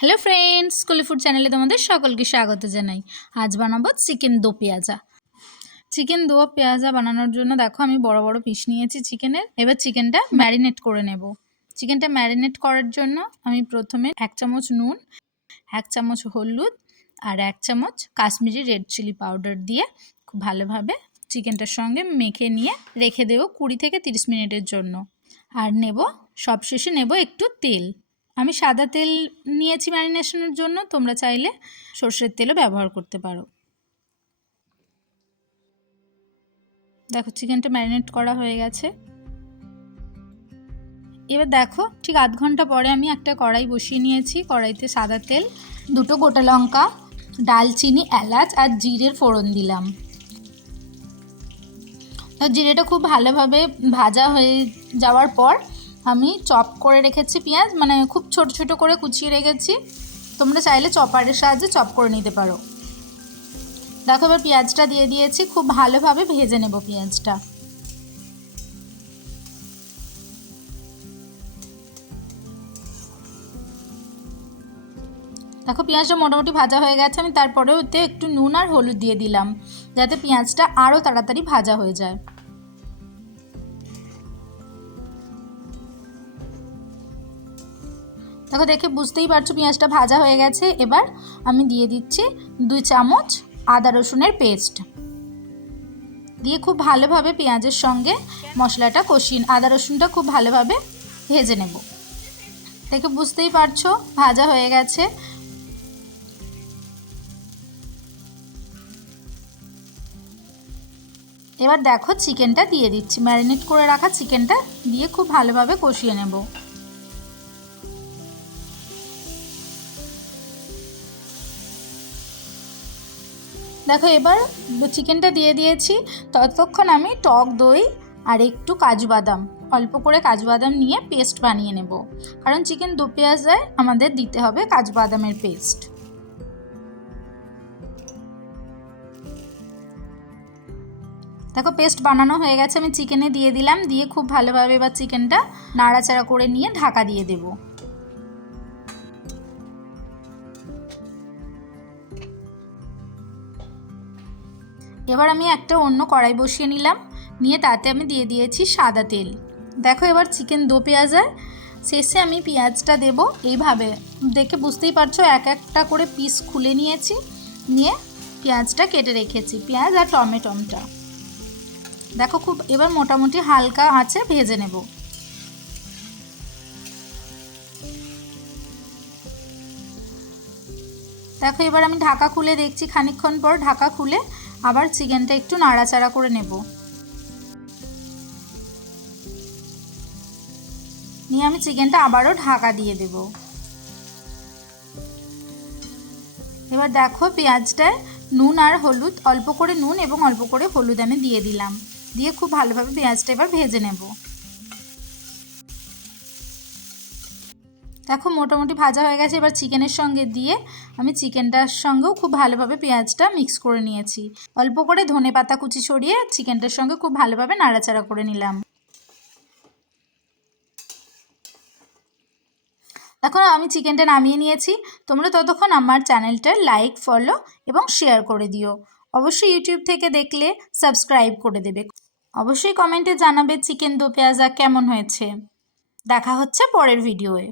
Hello friends স্কুলি food চ্যানেলে তোমাদের সকলকে স্বাগত জানাই। আজ বানাবো চিকেন দো পেঁয়াজা। চিকেন দো পেঁয়াজা বানানোর জন্য দেখো আমি বড় বড় পিস নিয়েছি চিকেনের। এবার চিকেনটা ম্যারিনেট করে নেব। চিকেনটা ম্যারিনেট করার জন্য আমি প্রথমে এক চামচ নুন, এক চামচ হলুদ আর এক চামচ কাশ্মীরি রেড চিলি পাউডার দিয়ে খুব ভালোভাবে চিকেনটার সঙ্গে মেখে নিয়ে রেখে দেবো কুড়ি থেকে তিরিশ মিনিটের জন্য। আর নেব, সবশেষে নেব একটু তেল। আমি সাদা তেল নিয়েছি ম্যারিনেশনের জন্য, তোমরা চাইলে সর্ষের তেলও ব্যবহার করতে পারো। দেখো, চিকেনটা ম্যারিনেট করা হয়ে গেছে। এবার দেখো, ঠিক আধ ঘণ্টা পরে আমি একটা কড়াই বসিয়ে নিয়েছি। কড়াইতে সাদা তেল, দুটো গোটা লঙ্কা, ডালচিনি, এলাচ আর জিরের ফোড়ন দিলাম। জিরেটা খুব ভালোভাবে ভাজা হয়ে যাওয়ার পর আমি চপ করে রেখেছি পেঁয়াজ মানে খুব ছোট ছোট করে কুচিয়ে রেখেছি। তোমরা চাইলে চপারের সাহায্যে চপ করে নিতে পারো। দেখো, এবার পেঁয়াজটা দিয়ে দিয়েছি, খুব ভালোভাবে ভেজে নেব পেঁয়াজটা। দেখো, পেঁয়াজটা মোটামুটি ভাজা হয়ে গেছে, আমি তারপরে ওতে একটু নুন আর হলুদ দিয়ে দিলাম, যাতে পেঁয়াজটা আরও তাড়াতাড়ি ভাজা হয়ে যায়। দেখো দেখে বুঝতেই পারছ পেঁয়াজটা ভাজা হয়ে গেছে। এবার আমি দিয়ে দিচ্ছি দুই চামচ আদা রসুনের পেস্ট। দিয়ে খুব ভালোভাবে পেঁয়াজের সঙ্গে মশলাটা কষিয়ে আদা রসুনটা খুব ভালোভাবে ভেজে নেব। দেখে বুঝতেই পারছ ভাজা হয়ে গেছে। এবার দেখো চিকেনটা দিয়ে দিচ্ছি। ম্যারিনেট করে রাখা চিকেনটা দিয়ে খুব ভালোভাবে কষিয়ে নেব। দেখো, এবার চিকেনটা দিয়ে দিয়েছি। ততক্ষণ আমি টক দই আর একটু কাজু বাদাম। অল্প করে কাজু বাদাম নিয়ে পেস্ট বানিয়ে নেব। কারণ চিকেন দু পেঁয়াজায় আমাদের দিতে হবে কাজু বাদামের পেস্ট। দেখো, পেস্ট বানানো হয়ে গেছে। আমি চিকেনে দিয়ে দিলাম। দিয়ে খুব ভালোভাবে এবার চিকেনটা নাড়াচাড়া করে নিয়ে ঢাকা দিয়ে দেবো। এবার আমি একটা অন্য কড়াই বসিয়ে নিলাম। নিয়ে তাতে আমি দিয়ে দিয়েছি সাদা তেল। দেখো এবার চিকেন দো পেঁয়াজার। শেষে আমি পেঁয়াজটা দেব। এইভাবে। দেখে বুঝতেই পারছ, এক একটা করে পিস খুলে নিয়েছি। নিয়ে পেঁয়াজটা কেটে রেখেছি, পেঁয়াজ আর টমেটোমটা দেখো খুব এবার মোটামুটি হালকা আছে, ভেজে নেব। দেখো এবার আমি ঢাকা খুলে দেখছি খানিক্ষণ পর ঢাকা খুলে আবার চিকেনটা একটু নাড়াচাড়া করে নেব। নিয়ে আমি চিকেনটা আবারও ঢাকা দিয়ে দেব। এবার দেখো পেঁয়াজটায় নুন আর হলুদ, অল্প করে নুন এবং অল্প করে হলুদ আমি দিয়ে দিলাম। দিয়ে খুব ভালোভাবে পেঁয়াজটা এবার ভেজে নেব। দেখো, মোটামুটি ভাজা হয়ে গেছে। এবার চিকেনের সঙ্গে দিয়ে আমি চিকেনটার সঙ্গেও খুব ভালোভাবে পেঁয়াজটা মিক্স করে নিয়েছি। অল্প করে ধনে পাতা কুচি ছড়িয়ে চিকেনটার সঙ্গে খুব ভালোভাবে নাড়াচাড়া করে নিলাম। এখন আমি চিকেনটা নামিয়ে নিয়েছি। তোমরা ততক্ষণ আমার চ্যানেলটা লাইক ফলো এবং শেয়ার করে দিও। অবশ্যই ইউটিউব থেকে দেখলে সাবস্ক্রাইব করে দেবে। অবশ্যই কমেন্টে জানাবে চিকেন দো পেঁয়াজা কেমন হয়েছে। দেখা হচ্ছে পরের ভিডিওয়ে